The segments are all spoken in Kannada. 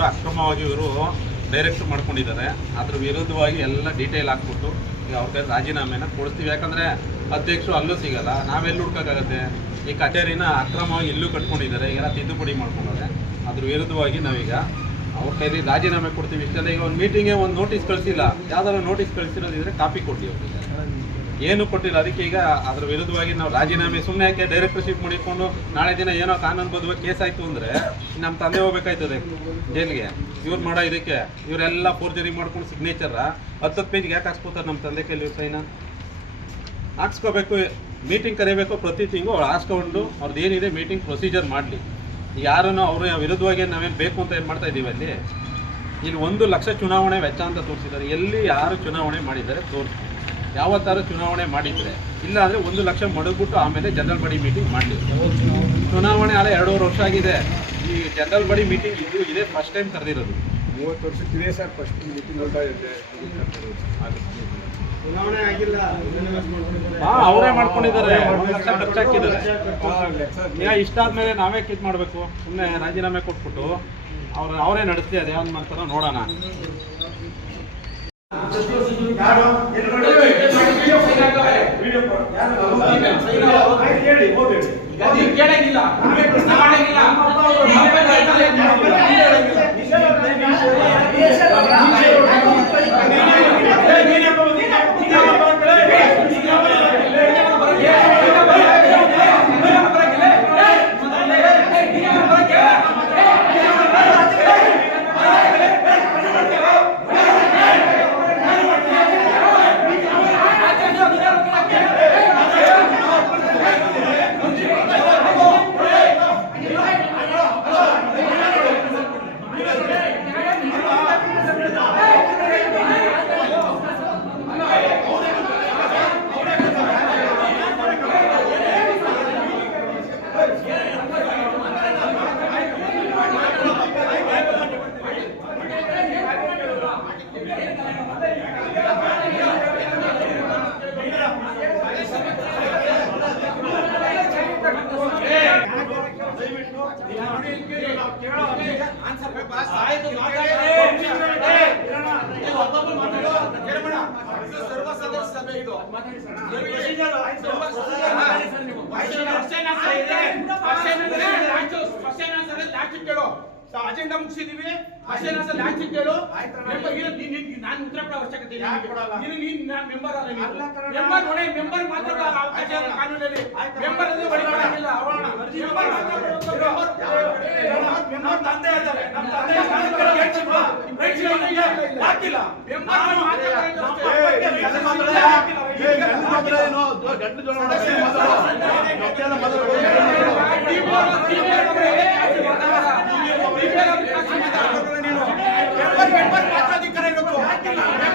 ಕೂಡ ಅಕ್ರಮವಾಗಿ ಇವರು ಡೈರೆಕ್ಟ್ ಮಾಡ್ಕೊಂಡಿದ್ದಾರೆ. ಅದ್ರ ವಿರುದ್ಧವಾಗಿ ಎಲ್ಲ ಡೀಟೇಲ್ ಹಾಕ್ಬಿಟ್ಟು ಈಗ ಅವ್ರ ಕೈ ರಾಜೀನಾಮೆನ ಕೊಡ್ತೀವಿ ಯಾಕಂದರೆ ಅಧ್ಯಕ್ಷರು ಅಲ್ಲೂ ಸಿಗಲ್ಲ. ನಾವೆಲ್ಲಿ ಹುಡ್ಕೋಕ್ಕಾಗತ್ತೆ? ಈ ಕಚೇರಿನ ಅಕ್ರಮವಾಗಿ ಇಲ್ಲೂ ಕಟ್ಕೊಂಡಿದ್ದಾರೆ. ಈಗೆಲ್ಲ ತಿದ್ದುಪಡಿ ಮಾಡ್ಕೊಂಡವ್ರೆ. ಅದ್ರ ವಿರುದ್ಧವಾಗಿ ನಾವೀಗ ಅವ್ರ ಕೈಲಿ ರಾಜೀನಾಮೆ ಕೊಡ್ತೀವಿ. ಇಷ್ಟೆಲ್ಲ ಈಗ ಒಂದು ಮೀಟಿಂಗೇ ಒಂದು ನೋಟಿಸ್ ಕಳಿಸಿಲ್ಲ. ಯಾವ್ದಾದ್ರು ನೋಟಿಸ್ ಕಳಿಸಿರೋದಿದ್ರೆ ಕಾಪಿ ಕೊಡ್ತೀವಿ ಅವ್ರಿಗೆ. ಏನು ಕೊಟ್ಟಿಲ್ಲ. ಅದಕ್ಕೆ ಈಗ ಅದ್ರ ವಿರುದ್ಧವಾಗಿ ನಾವು ರಾಜೀನಾಮೆ ಸುಮ್ಮನೆ ಯಾಕೆ ಡೈರೆಕ್ಟರ್ಶಿಪ್ ಮಾಡಿಕೊಂಡು ನಾಳೆ ದಿನ ಏನೋ ಕಾನೂನುಬದ್ಧವಾಗಿ ಕೇಸ್ ಆಯ್ತು ಅಂದರೆ ನಮ್ಮ ತಂದೆ ಹೋಗ್ಬೇಕಾಯ್ತದೆ ಜೈಲಿಗೆ. ಇವ್ರು ಮಾಡೋ ಇದಕ್ಕೆ ಇವರೆಲ್ಲ ಫೋರ್ಜರಿ ಮಾಡ್ಕೊಂಡು ಸಿಗ್ನೇಚರ ಹತ್ತು ಪೇಜ್ಗೆ ಯಾಕೆ ಹಾಕ್ಸ್ಕೋತಾರೆ ನಮ್ಮ ತಂದೆ ಕೈಲಿ ಇವ್ರ ಸೈನ ಹಾಕ್ಸ್ಕೋಬೇಕು ಮೀಟಿಂಗ್ ಕರಿಬೇಕು ಪ್ರತಿ ತಿಂಗಳು. ಅವ್ರು ಹಾಸ್ಕೊಂಡು ಅವ್ರದ್ದು ಏನಿದೆ ಮೀಟಿಂಗ್ ಪ್ರೊಸೀಜರ್ ಮಾಡಲಿ. ಯಾರನ್ನು ಅವ್ರ ವಿರುದ್ಧವಾಗಿ ನಾವೇನು ಬೇಕು ಅಂತ ಏನು ಮಾಡ್ತಾ ಇದ್ದೀವಿ ಅಲ್ಲಿ? ಇಲ್ಲಿ ಒಂದು ಲಕ್ಷ ಚುನಾವಣೆ ವೆಚ್ಚ ಅಂತ ತೋರಿಸಿದ್ದಾರೆ. ಎಲ್ಲಿ ಯಾರು ಚುನಾವಣೆ ಮಾಡಿದ್ದಾರೆ ತೋರಿಸಿ. ಯಾವತ್ತಾರು ಚುನಾವಣೆ ಮಾಡಿದ್ರೆ ಇಲ್ಲ ಅಂದ್ರೆ ಒಂದು ಲಕ್ಷ ಮಡಗ್ಬಿಟ್ಟು ಆಮೇಲೆ ಜನರಲ್ ಬಡಿ ಮೀಟಿಂಗ್ ಮಾಡಲಿ. ಚುನಾವಣೆ ಆಲೆ ಎರಡೂವರೆ ವರ್ಷ ಆಗಿದೆ. ಈ ಜನರಲ್ ಬಡಿ ಮೀಟಿಂಗ್ ಇದು ಇದೇ ಫಸ್ಟ್ ಟೈಮ್ ಕರೆದಿರೋದು. ಮೂವತ್ತು ವರ್ಷಕ್ಕಿದೆ ಸರ್ ಫಸ್ಟ್ ಮೀಟಿಂಗ್ ಇದೆ. ಚುನಾವಣೆ ಆಗಿಲ್ಲ. ಹಾಂ ಅವರೇ ಮಾಡ್ಕೊಂಡಿದ್ದಾರೆ. ಒಂದು ಲಕ್ಷ ಖರ್ಚಾಕಿದ್ದಾರೆ ಈಗ ಇಷ್ಟಾದ್ಮೇಲೆ ನಾವೇ ಕಿತ್ ಮಾಡಬೇಕು. ಸುಮ್ಮನೆ ರಾಜೀನಾಮೆ ಕೊಟ್ಬಿಟ್ಟು ಅವ್ರು ಅವರೇ ನಡೆಸ್ಲಿ ಅದು ಯಾವ್ದು ಮಾಡ್ತಾರೋ ನೋಡೋಣ. ಕೇಳಂಗಿಲ್ಲ ಅಜೆಂಡಾ ಸಭೆ ಇದು ಆನ್ಸರ್ ಲಾಸ್ಟ್ ಮುಗಿಸಿದೀವಿ. ನೀನ್ ನೀನ್- ನಾನು ಉತ್ತರ ಕೊಡೋ ಅವಶ್ಯಕತೆ ನೀನು ನೀನ್ ನಾನು ಮೆಂಬರ್ ಅಲ್ಲ ಮೆಂಬರ್ ಮಾತ್ರ ಅವಕಾಶ ಇದೆ ಕಾನೂನಲ್ಲಿ. ಮೆಂಬರ್ ಅಂದ್ರೆ ತಂದೆ ಇದ್ದಾರೆ. ನಮ್ಮ ತಂದೆ? ಹಾಕಿಲ್ಲ. ಮಾತ್ರ Yeah.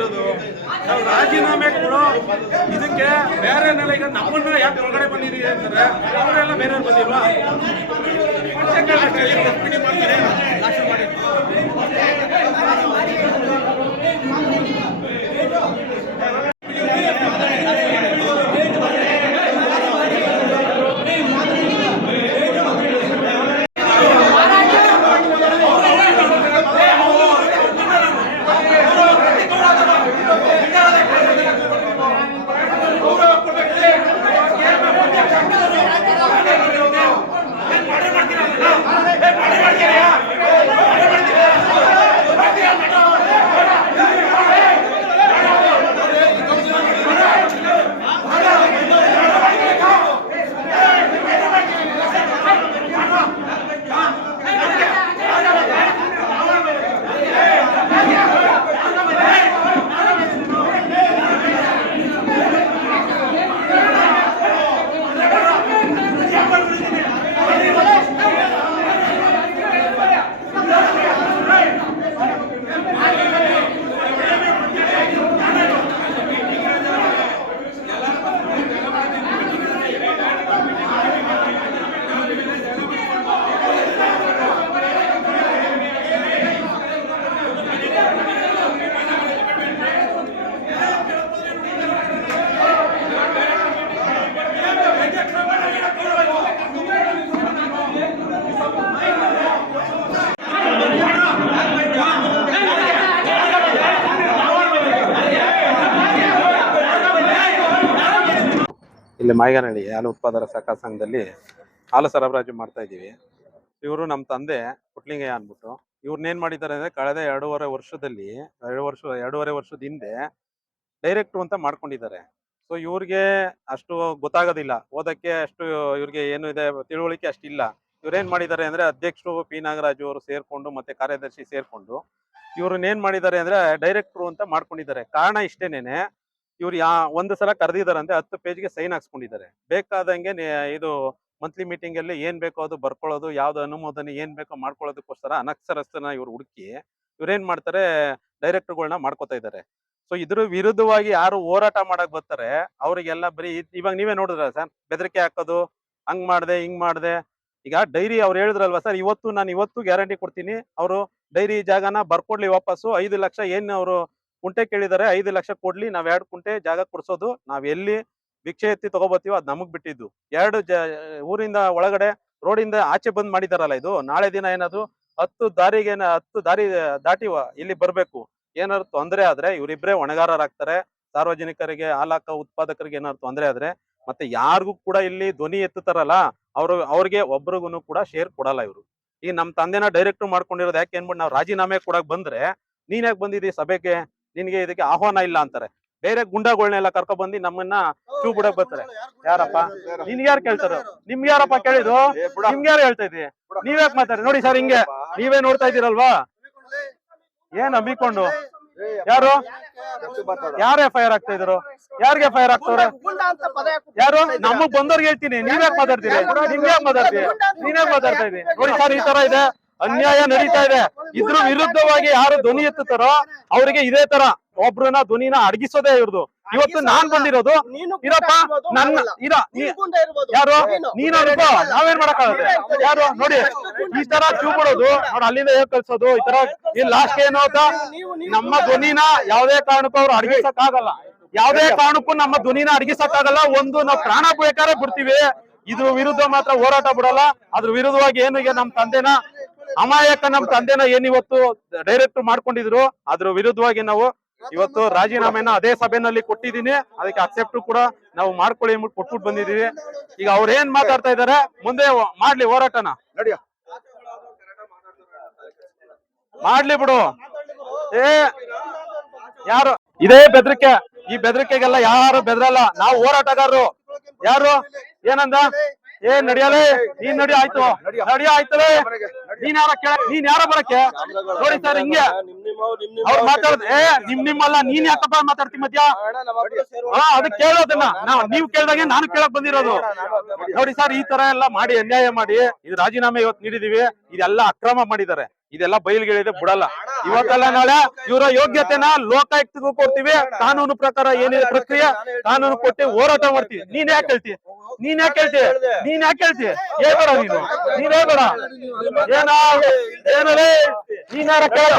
ಬಂದಿರೋದು ನಾವು ರಾಜೀನಾಮೆ ಕೊಡೋ ಇದಕ್ಕೆ ಬೇರೆ ನೆಲೆ ಈಗ ನಮ್ಮನ್ನ ಯಾಕೆ ಹೊರಗಡೆ ಬಂದಿರಿ ಅಂತಾರೆ. ಅವರೆಲ್ಲ ಬೇರೆ ಬಂದಿಲ್ವಾ? ಇಲ್ಲಿ ಮಾಯಗಾನಹಳ್ಳಿ ಹಾಲು ಉತ್ಪಾದರ ಸಹಕಾರ ಸಂಘದಲ್ಲಿ ಹಾಲು ಸರಬರಾಜು ಮಾಡ್ತಾ ಇದ್ದೀವಿ. ಇವರು ನಮ್ಮ ತಂದೆ ಪುಟ್ಲಿಂಗಯ್ಯ ಅಂದ್ಬಿಟ್ಟು. ಇವ್ರನ್ನೇನ್ ಮಾಡಿದ್ದಾರೆ ಅಂದ್ರೆ ಕಳೆದ ಎರಡೂವರೆ ವರ್ಷದಲ್ಲಿ, ಎರಡು ವರ್ಷ, ಎರಡೂವರೆ ವರ್ಷದ ಹಿಂದೆ ಡೈರೆಕ್ಟ್ ಅಂತ ಮಾಡ್ಕೊಂಡಿದ್ದಾರೆ. ಸೊ ಇವ್ರಿಗೆ ಅಷ್ಟು ಗೊತ್ತಾಗೋದಿಲ್ಲ. ಓದಕ್ಕೆ ಅಷ್ಟು ಇವ್ರಿಗೆ ಏನು ಇದೆ ತಿಳುವಳಿಕೆ ಅಷ್ಟಿಲ್ಲ. ಇವ್ರೇನ್ ಮಾಡಿದ್ದಾರೆ ಅಂದ್ರೆ ಅಧ್ಯಕ್ಷರು ಪಿ ನಾಗರಾಜು ಅವರು ಸೇರ್ಕೊಂಡು ಮತ್ತೆ ಕಾರ್ಯದರ್ಶಿ ಸೇರ್ಕೊಂಡು ಇವ್ರನ್ನೇನ್ ಮಾಡಿದ್ದಾರೆ ಅಂದ್ರೆ ಡೈರೆಕ್ಟ್ರು ಅಂತ ಮಾಡ್ಕೊಂಡಿದ್ದಾರೆ. ಕಾರಣ ಇಷ್ಟೇನೇನೆ ಇವ್ರು ಯಾ, ಒಂದು ಸಲ ಕರೆದಿದ್ದಾರಂತೆ ಹತ್ತು ಪೇಜ್ಗೆ ಸೈನ್ ಹಾಕ್ಸ್ಕೊಂಡಿದ್ದಾರೆ. ಬೇಕಾದಂಗೆ ಇದು ಮಂತ್ಲಿ ಮೀಟಿಂಗ್ ಅಲ್ಲಿ ಏನ್ ಬೇಕೋ ಅದು ಬರ್ಕೊಳ್ಳೋದು, ಯಾವ್ದು ಅನುಮೋದನೆ ಏನ್ ಬೇಕೋ ಮಾಡ್ಕೊಳ್ಳೋದಕ್ಕೋಸ್ಕರ ಅನಕ್ಷರಸ್ಥನ ಇವ್ರು ಹುಡುಕಿ ಇವ್ರೇನ್ ಮಾಡ್ತಾರೆ ಡೈರೆಕ್ಟರ್ಗಳನ್ನ ಮಾಡ್ಕೋತಾ ಇದ್ದಾರೆ. ಸೊ, ಇದ್ರ ವಿರುದ್ಧವಾಗಿ ಯಾರು ಹೋರಾಟ ಮಾಡಕ್ ಬರ್ತಾರೆ, ಅವರಿಗೆಲ್ಲ ಬರೀ ಇವಾಗ ನೀವೇ ನೋಡಿದ್ರ ಸರ್, ಬೆದರಿಕೆ ಹಾಕೋದು, ಹಂಗ್ ಮಾಡ್ದೆ, ಹಿಂಗ್ ಮಾಡ್ದೆ. ಈಗ ಡೈರಿ ಅವ್ರು ಹೇಳಿದ್ರಲ್ವಾ ಸರ್, ಇವತ್ತು ನಾನು ಇವತ್ತು ಗ್ಯಾರಂಟಿ ಕೊಡ್ತೀನಿ, ಅವರು ಡೈರಿ ಜಾಗನ ಬರ್ಕೊಡ್ಲಿ ವಾಪಸ್ಸು, ಐದು ಲಕ್ಷ ಏನು ಅವರು ಕುಂಟೆ ಕೇಳಿದ್ದಾರೆ ಐದು ಲಕ್ಷ ಕೊಡ್ಲಿ, ನಾವ್ ಎರಡು ಕುಂಟೆ ಜಾಗ ಕೊಡ್ಸೋದು. ನಾವ್ ಎಲ್ಲಿ ಭಿಕ್ಷೆ ಎತ್ತಿ ತಗೋಬತ್ತೀವೋ ಅದ್ ನಮಗ್ ಬಿಟ್ಟಿದ್ದು. ಎರಡು ಊರಿಂದ ಒಳಗಡೆ ರೋಡಿಂದ ಆಚೆ ಬಂದ್ ಮಾಡಿದಾರಲ್ಲ ಇದು. ನಾಳೆ ದಿನ ಏನಾದ್ರು ಹತ್ತು ದಾರಿಗೆ ಹತ್ತು ದಾರಿ ದಾಟಿ ಇಲ್ಲಿ ಬರ್ಬೇಕು. ಏನಾದ್ರು ತೊಂದರೆ ಆದ್ರೆ ಇವರಿಬ್ರೇ ಒಣಗಾರರಾಗ್ತಾರೆ ಸಾರ್ವಜನಿಕರಿಗೆ, ಹಾಲಾಕ ಉತ್ಪಾದಕರಿಗೆ ಏನಾದ್ರು ತೊಂದರೆ ಆದ್ರೆ ಮತ್ತೆ ಯಾರಿಗೂ ಕೂಡ ಇಲ್ಲಿ ಧ್ವನಿ ಎತ್ತುತ್ತಾರಲ್ಲ, ಅವ್ರು, ಅವ್ರಿಗೆ ಒಬ್ರಿಗೂ ಕೂಡ ಶೇರ್ ಕೊಡಲ್ಲ ಇವರು. ಈಗ ನಮ್ಮ ತಂದೆನ ಡೈರೆಕ್ಟ್ ಮಾಡ್ಕೊಂಡಿರೋದು ಯಾಕೆ ಏನ್ಬಿಟ್ಟು ನಾವು ರಾಜೀನಾಮೆ ಕೊಡಕ್ ಬಂದ್ರೆ ನೀನ್ ಯಾಕೆ ಬಂದಿದ್ದೀ ಸಭೆಗೆ? ನಿನ್ಗೆ ಇದಕ್ಕೆ ಆಹ್ವಾನ ಇಲ್ಲ ಅಂತಾರೆ. ಬೇರೆ ಗುಂಡಾಗಳನ್ನೆಲ್ಲ ಕರ್ಕೊ ಬಂದು ನಮ್ಮನ್ನ ಚೂ ಬಿಡಕ್ ಬರ್ತಾರೆ. ಯಾರಪ್ಪ? ಯಾರು ಕೇಳ್ತಾರ? ನಿಮ್ಗೆ ಯಾರಪ್ಪ ಕೇಳಿದ್ರು ನಿಮ್ಗೆ ಯಾರು ಹೇಳ್ತಾ ಇದ್ರಿ ನೀವ್ಯಾಕ್ ಮಾತಾಡಿ ನೋಡಿ ಸರ್ ಹಿಂಗೆ. ನೀವೇ ನೋಡ್ತಾ ಇದ್ದೀರಲ್ವಾ? ಏನ್ ನಂಬಿಕೊಂಡು ಯಾರು? ಯಾರು ಎಫ್ ಐ ಆರ್ ಆಗ್ತಾ ಇದ್ರು? ಯಾರಿಗೆ ಎಫ್ ಐ ಆರ್ ಆಗ್ತವ್ರೆ ಯಾರು? ನಮಗ್ ಬಂದವ್ರಿಗೆ ಹೇಳ್ತೀನಿ. ನೀವ್ಯಾಕ್ ಮಾತಾಡ್ತೀರಿ? ನಿಮ್ಗೆ ಯಾಕೆ ಮಾತಾಡ್ತೀರಿ? ಯಾಕೆ ಮಾತಾಡ್ತಾ ಇದ್ದೀನಿ ನೋಡಿ ಸರ್ ಈ ತರ ಇದೆ. ಅನ್ಯಾಯ ನಡೀತಾ ಇದೆ. ಇದ್ರ ವಿರುದ್ಧವಾಗಿ ಯಾರು ಧ್ವನಿ ಎತ್ತುತ್ತಾರೋ ಅವರಿಗೆ ಇದೇ ತರ ಒಬ್ರನ್ನ ಧ್ವನಿನ ಅಡಗಿಸೋದೇ ಇವ್ರದು. ಇವತ್ತು ನಾನ್ ಬಂದಿರೋದು ಇರಪ್ಪ ನನ್ನ ಇರ ಯಾರು? ನೀನ್ ಅನ್ಕೋ ನಾವೇನ್ ಮಾಡಕ್ಕಾಗುತ್ತೆ ಯಾರು? ನೋಡಿ ಈ ತರ ಕ್ಯೂ ಬಿಡೋದು ಅವ್ರ ಅಲ್ಲಿಂದ ಹೇಗ್ ಕಳ್ಸೋದು ಈ ತರ ಈ ಲಾಸ್ಟ್ ಏನು ಅಂತ ನಮ್ಮ ಧ್ವನಿನ ಯಾವ್ದೇ ಕಾರಣಕ್ಕೂ ಅವ್ರು ಅಡಗಿಸಕ್ ಆಗಲ್ಲ ಯಾವ್ದೇ ಕಾರಣಕ್ಕೂ ನಮ್ಮ ಧ್ವನಿನ ಅಡಗಿಸಕ್ ಆಗಲ್ಲ ಒಂದು ನಾವು ಪ್ರಾಣ ಬೇಕಾದ್ರೆ ಬಿಡ್ತೀವಿ. ಇದ್ರ ವಿರುದ್ಧ ಮಾತ್ರ ಹೋರಾಟ ಬಿಡಲ್ಲ. ಅದ್ರ ವಿರುದ್ಧವಾಗಿ ಏನು ಈಗ ನಮ್ ತಂದೆನ ಅಮಾಯಕ ನಮ್ ತಂದೆನ ಏನ್ ಇವತ್ತು ಡೈರೆಕ್ಟ್ ಮಾಡ್ಕೊಂಡಿದ್ರು ಅದ್ರ ವಿರುದ್ಧವಾಗಿ ನಾವು ಇವತ್ತು ರಾಜೀನಾಮೆನ ಅದೇ ಸಭೆನಲ್ಲಿ ಕೊಟ್ಟಿದ್ದೀನಿ. ಅದಕ್ಕೆ ಅಕ್ಸೆಪ್ಟ್ ಕೂಡ ನಾವು ಮಾಡ್ಕೊಳ್ಳಿ ಅಂದ್ಬಿಟ್ಟು ಕೊಟ್ಬಿಟ್ಟು ಬಂದಿದೀವಿ ಈಗ ಅವ್ರ ಏನ್ ಮಾತಾಡ್ತಾ ಇದಾರೆ ಮುಂದೆ ಮಾಡ್ಲಿ ಹೋರಾಟನ. ನಡಿಯ. ಮಾಡ್ಲಿ ಬಿಡು. ಏ ಯಾರು? ಇದೇ ಬೆದರಿಕೆ. ಈ ಬೆದರಿಕೆಗೆಲ್ಲ ಯಾರು ಬೆದರಲ್ಲ. ನಾವು ಹೋರಾಟಗಾರರು. ಯಾರು? ಏನಂದ? ಏನ್ ನಡಿಯಲೇ ನೀನ್ ನಡಿ ಆಯ್ತು. ನಡಿ ಆಯ್ತಲೇ. ನೀನ್ ಯಾರ ಕೇಳ ನೀನ್ ಯಾರ ಬರಕ್ಕೆ? ನೋಡಿ ಸರ್ ಹಿಂಗೆ. ಅವ್ರು ಮಾತಾಡ್ದೆ ಏ ನಿಮ್ ನಿಮ್ಮಲ್ಲ ನೀನ್ ಯಾಕಪ್ಪ ಮಾತಾಡ್ತಿ ಮಧ್ಯ? ಹಾ ಅದಕ್ಕೆ ಕೇಳೋದನ್ನ. ನಾವ್ ನೀವ್ ಕೇಳ್ದಾಗೆ ನಾನು ಕೇಳಕ್ ಬಂದಿರೋದು. ನೋಡಿ ಸರ್ ಈ ತರ ಎಲ್ಲ ಮಾಡಿ ಅನ್ಯಾಯ ಮಾಡಿ ಇದು ರಾಜೀನಾಮೆ ಇವತ್ತು ನೀಡಿದೀವಿ. ಇದೆಲ್ಲ ಅಕ್ರಮ ಮಾಡಿದ್ದಾರೆ. ಇದೆಲ್ಲ ಬಯಲ್ಗಳಿದೆ ಬಿಡಲ್ಲ. ಇವತ್ತಲ್ಲ ನಾಳೆ ಇವರ ಯೋಗ್ಯತೆನ ಲೋಕಾಯುಕ್ತಗೂ ಕೊಡ್ತೀವಿ ಕಾನೂನು ಪ್ರಕಾರ ಏನಿದೆ ಪ್ರಕ್ರಿಯೆ ಕಾನೂನು ಕೊಟ್ಟಿ ಹೋರಾಟ ಮಾಡ್ತೀವಿ. ನೀನ್ ಯಾಕೆ ಹೇಳ್ತೀಯ ನೀನ್ ಯಾಕೆ ಹೇಳ್ತೀಯ ನೀನ್ ಯಾಕೆ ಹೇಳ್ತೀಯ ಹೇಳ್ಬೇಡ ನೀನು? ನೀನ್ ಹೇಳ್ಬೇಡ ಏನ ಏನಲೇ ನೀನಾರ ಕೇಳ